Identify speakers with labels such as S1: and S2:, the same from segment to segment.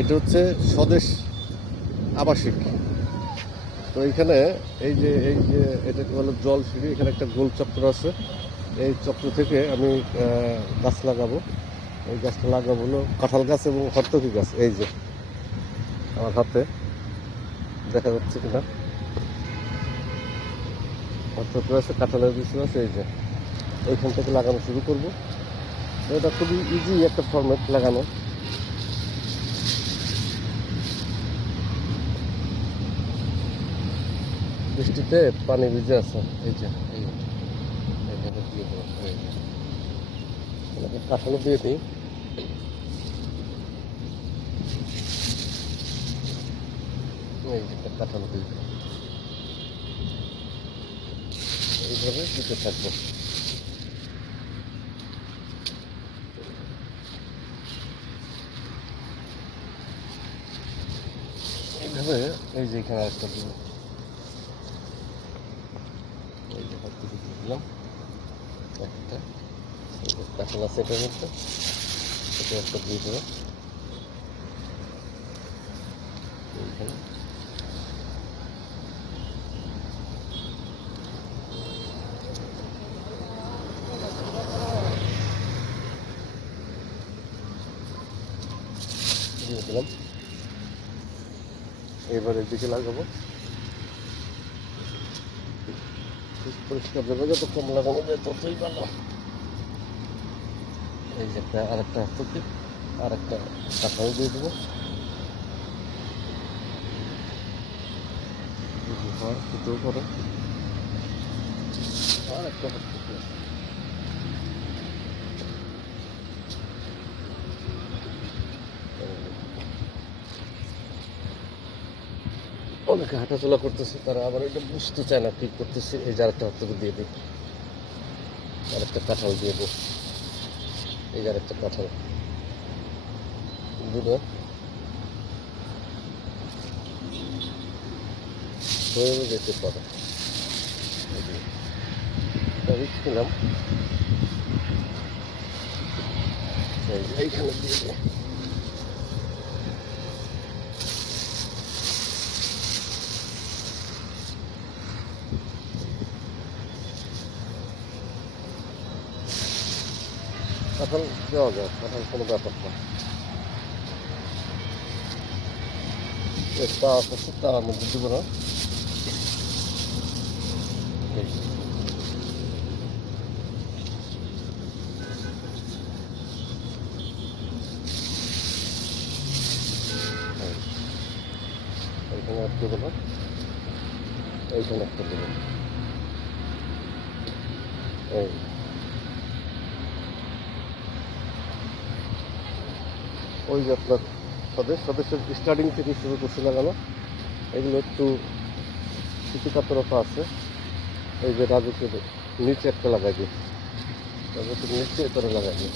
S1: এটা হচ্ছে স্বদেশ আবাসিক। তো এইখানে এই যে এই যে এটাকে বলে, জল সিঁড়ি, এখানে একটা গোল চক্র আছে। এই চক্র থেকে আমি গাছ লাগাবো। এই গাছটা লাগাবো হলো কাঁঠাল গাছ এবং হর্তকি গাছ, এই যে, আমার হাতে। দেখা যাচ্ছে কিনা? হর্তকি আছে কাঁঠালের বিষয় আছে, এই যে। এইখান থেকে লাগানো শুরু করব। এটা খুবই ইজি একটা ফর্মেট লাগানো। বৃষ্টিতে পানি ভিজে আছে। এই যে, এই এইভাবে দিয়ে দেবো কাঁঠালো দিয়ে দিই। এই যে কাঁঠালো দিয়ে দিই। এইভাবে দিতে থাকব। এইভাবে, এই যে এখানে একটা দিব এই যে হাত থেকে দিয়ে দিলাম একটা যে আছে মধ্যে এটা একটা দিয়ে দেবো। এইখানে। দিয়ে দিলাম। এবারে দিকে লাগাবো। পরিষ্কার দেবে যত কম লাগানো যায় ততই ভালো। এই যে একটা আরেকটা হস্তক্ষেপ আর একটা কাঁঠাল দিয়ে দেবো। হয় খেতেও করে। আর একটা অনেকে হাঁটাচলা করতেছে, তারা আবার এটা বুঝতে চায় না কি করতেছে, এই যে আরেকটা হস্তক্ষেপ দিয়ে দিই আর একটা কাঁঠাল দিয়ে দিই এই যার একটা কাঁঠাল। দিলে হয়ে যেতে পারে। এইখানে দিয়ে দিই। কাঁঠাল দেওয়া যায় কাঁঠাল কোনো ব্যাপার না এই তা আছে তার মধ্যে দিব না এই যে। এই। এইখানে একটা দেবো এইখানে একটা দেবো এই ওই যে আপনার স্বদেশ, স্বদেশের স্টার্টিং থেকে শুরু করছে লাগানো এগুলো একটু কিছু কাতরতা আছে। এই যে রাজুকের নিচে একটা লাগাই দিই রাজুকের নিচে করে লাগাই দিই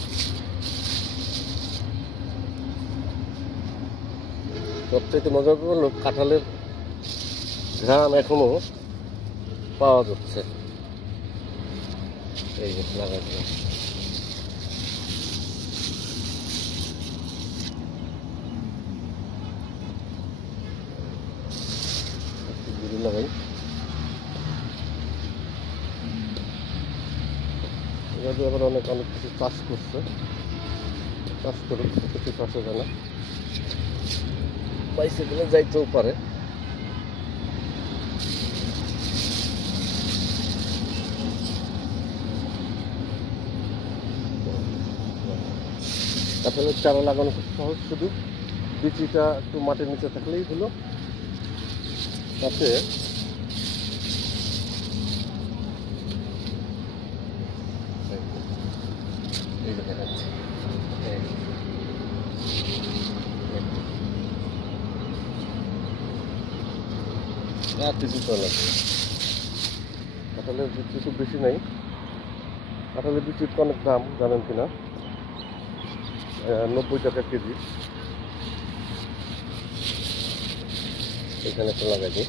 S1: সবচাইতে মজা করল কাঁঠালের ঘ্রাণ এখনও পাওয়া যাচ্ছে। এই লাগাই দিলাম লাগাই এভাবে আবার অনেক অনেক কিছু চাষ করছে। চাষ করে কিছু চাষে যায় না। বাইসাইকেলে যাইতেও পারে। কাঁঠালের চারা লাগানো খুব সহজ শুধু। বিচিটা একটু মাটির নিচে থাকলেই হলো। কিছু। তো লাগবে কাঁঠালের বিক্রি খুব বেশি নেই। কাঁঠালের বিক্রির অনেক দাম, জানেন কিনা? নব্বই টাকা কেজি। এখানে একটা লাগাই দিই।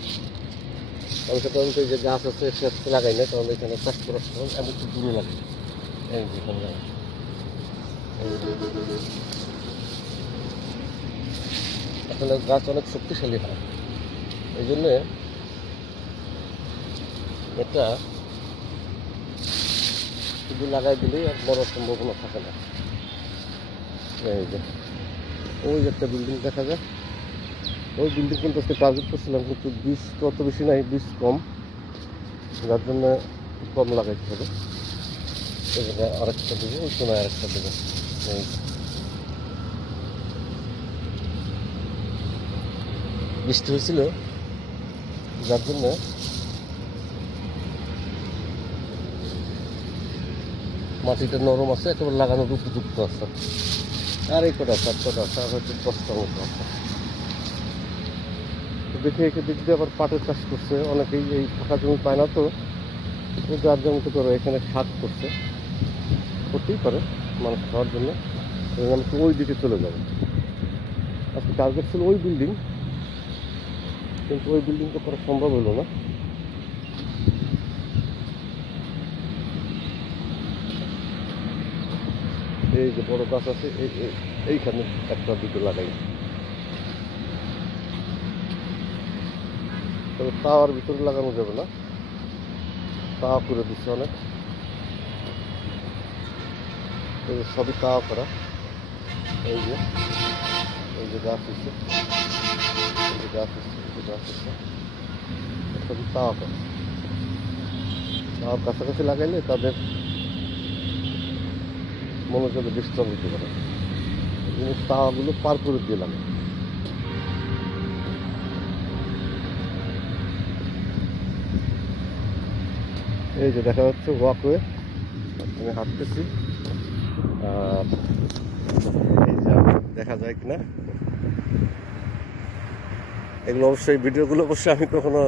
S1: সাধারণত এই যে গাছ আছে সেটা লাগাই না কারণ এখানে চাষ করার সময় আমি একটু দূরে লাগাই। এই। আসলে গাছ অনেক শক্তিশালী হয়। এই জন্যে এটা শুধু লাগাই দিলেই আর বড় সম্ভাবনা থাকে না। এই যে, ওই একটা বিল্ডিং দেখা যায়। ওই বিল্ডিং কিন্তু আজকে টার্গেট করছিলাম, কিন্তু বীজ অত বেশি নাই, বীজ কম। যার জন্য কম লাগাইতে হবে। আরেকটা দেবো, ওই কোনায় আরেকটা দেবো। বৃষ্টি হয়েছিল, যার জন্য মাটিটা নরম আছে, একেবারে লাগানোর উপযুক্ত আছে। আর এই কটা আছে, আর কটা আছে, আর হয়তো দশটার মতো আছে। দেখে একে দিক আবার পাটের চাষ করছে। অনেকেই এই ফাঁকা জমি পায় না তো। যার জমিতে করে এখানে শাক করছে। করতেই পারে মানুষ খাওয়ার জন্য। আমি ওই দিকে চলে যাব। আজকে টার্গেট ছিল ওই বিল্ডিং কিন্তু ওই বিল্ডিংটা করা সম্ভব হলো না। এই যে বড় গাছ আছে, এই- এই- এইখানে একটা দুটো লাগাই। তবে তাওয়ার ভিতরে লাগানো যাবে না। তাওয়া করে দিচ্ছে অনেক। সবই তাওয়া করা। এই যে এই যে গাছ হচ্ছে এই যে গাছ হচ্ছে এই যে গাছ হচ্ছে সবই তাওয়া করা। তাওয়ার কাছাকাছি লাগাইলে তাদের মনোযোগে ডিস্টার্ব হতে পারে। জন্য তাওয়াগুলো পার করে দিলাম। এই যে দেখা যাচ্ছে ওয়াকওয়ে আমি হাঁটতেছি। আর এই যে দেখা যায় কিনা? এগুলো অবশ্যই ভিডিওগুলো অবশ্যই আমি কখনো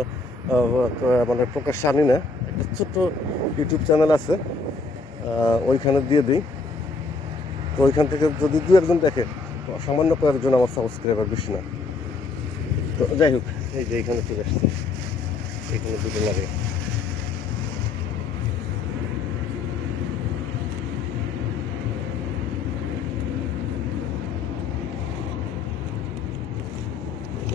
S1: মানে প্রকাশ আনি না। একটা ছোট্ট ইউটিউব চ্যানেল আছে ওইখানে দিয়ে দিই। তো ওইখান থেকে যদি দু একজন দেখে সামান্য কয়েকজন আমার সাবস্ক্রাইবার বেশি না। তো যাই হোক, এই যে এখানে চলে আসছে। এখানে দুটো লাগে।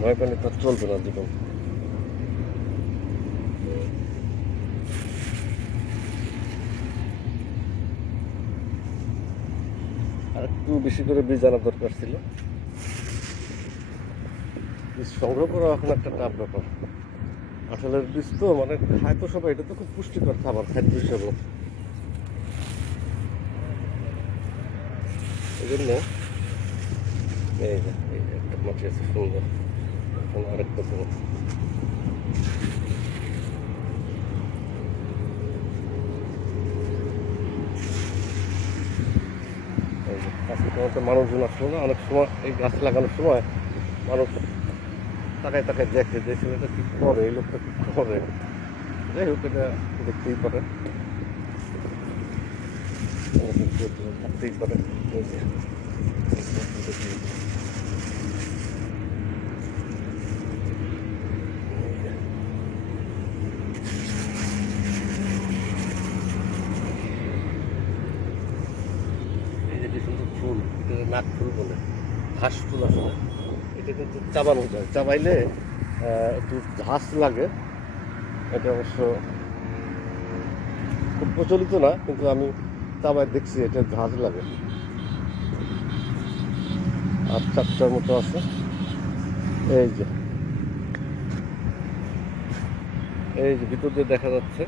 S1: ভয় পেলে তো আর চলবে না জীবন। আর একটু বেশি করে বীজ আনা দরকার ছিল। বীজ সংগ্রহ করা এখন একটা টাফ ব্যাপার। আসলে বীজ তো মানে খায় তো সবাই, এটা তো খুব পুষ্টিকর খাবার, খাদ্য হিসাবে। এই জন্য এই একটা মাটি আছে সুন্দর। এখন আরেকটা মানুষজন আসলো না, অনেক সময় এই গাছ লাগানোর সময় মানুষ তাকায় তাকায় দেখে যে ছেলেটা কী করে, এই লোকটা কী করে? যাই হোক, এটা দেখতেই পারে থাকতেই পারে এই যে। এই যে কি সুন্দর ফুল, এটা নাক ফুল বলে, ঘাস ফুল আসলে এটা কিন্তু চাবানো যায়। চাবাইলে একটু ঘাস লাগে। এটা অবশ্য খুব প্রচলিত না, কিন্তু আমি চাবাই দেখছি, এটা ঘাস লাগে। আর চারটার মতো আছে। এই যে। এই যে ভিতর দিয়ে দেখা যাচ্ছে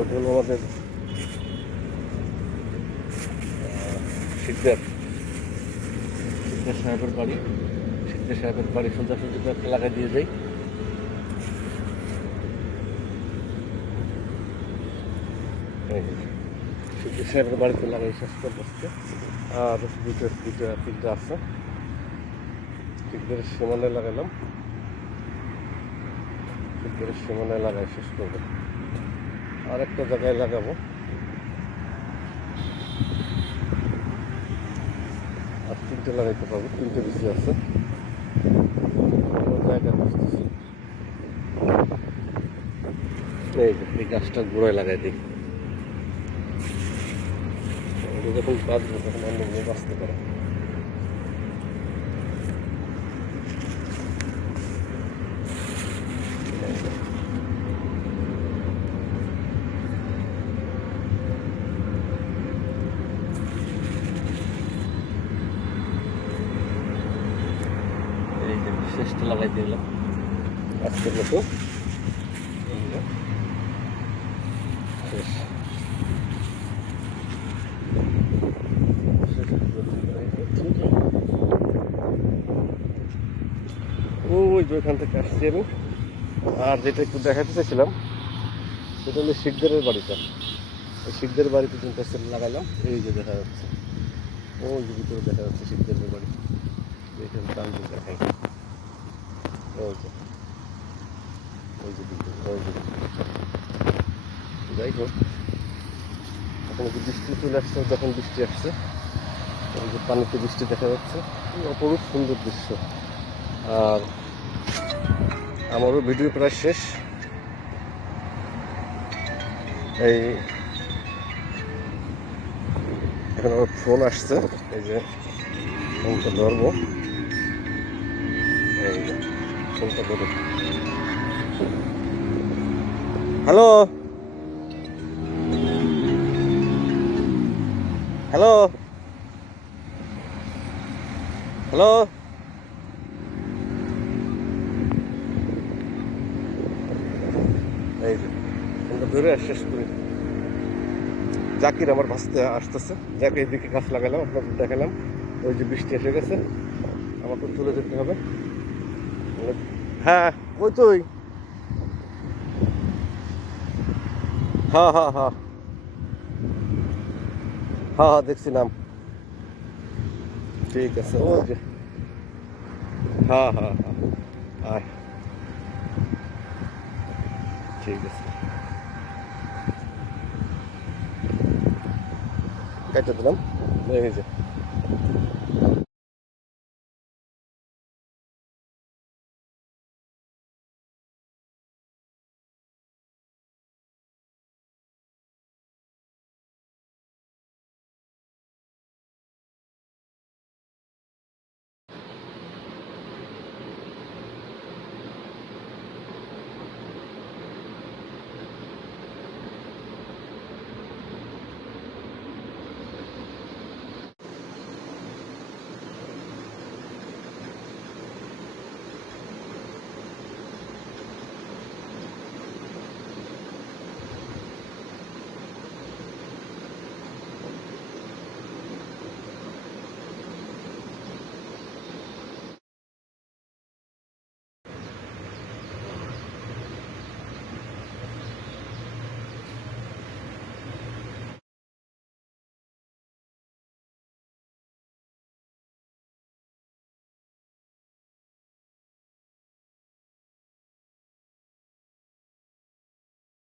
S1: ওটা হলো আমাদের শিকদার শিকদার সাহেবের বাড়ি শিকদার সাহেবের বাড়ি সোজাসুজি একটা লাগাই দিয়ে যাই। শিকদার সাহেবের বাড়িতে লাগাই শেষ করে বসছে। আর দুটো দুটো, তিনটা আছে। শিখদের সীমানায় লাগালাম। শিখদের সীমানায় লাগাই শেষ করব। আর একটা জায়গায় লাগাবো আর তিনটে লাগাইতে পারব তিনটে বেশি আছে। জায়গা বুঝতেছি এই গাছটা গোড়ায় লাগাই দিই। যখন তখন অন্য নিয়ে বাঁচতে পারে এই যে শেষটা লাগাই দিলাম আজকের মতো এই যে শেষ ওই যে ওইখান থেকে আসছি আমি। আর যেটা একটু দেখাতে চাইছিলাম, সেটা হলো শিখদারের বাড়িটা। ওই শিখদের বাড়িতে সেল লাগালাম, এই যে দেখা যাচ্ছে। ওই যে ভিতরে দেখা যাচ্ছে শিখদের বাড়ি। এখানে দিয়ে দেখাই ওই যে ওই যে ওই যে। যাই হোক, এখন যে বৃষ্টি চলে আসছে, যখন বৃষ্টি আসছে যে পানিতে বৃষ্টি দেখা যাচ্ছে অপরূপ সুন্দর দৃশ্য। আর আমারও ভিডিও প্রায় শেষ। এই এখন আমার ফোন আসছে, এই যে ফোনটা ধরবো। এই ফোনটা ধরো হ্যালো? হ্যালো? হ্যালো? এই যে ধরে শেষ করি। জাকির আমার ভাসতে আসতেছে। যাকে এদিকে গাছ লাগালাম, আপনাদের দেখালাম। ওই যে বৃষ্টি এসে গেছে। আমাকে চলে যেতে হবে। হ্যাঁ কই তুই হ্যাঁ হ্যাঁ হ্যাঁ। হ্যাঁ হ্যাঁ দেখছি নাম ঠিক আছে ও যে হ্যাঁ হ্যাঁ হ্যাঁ আয় ঠিক আছে কেটে দিলাম এই যে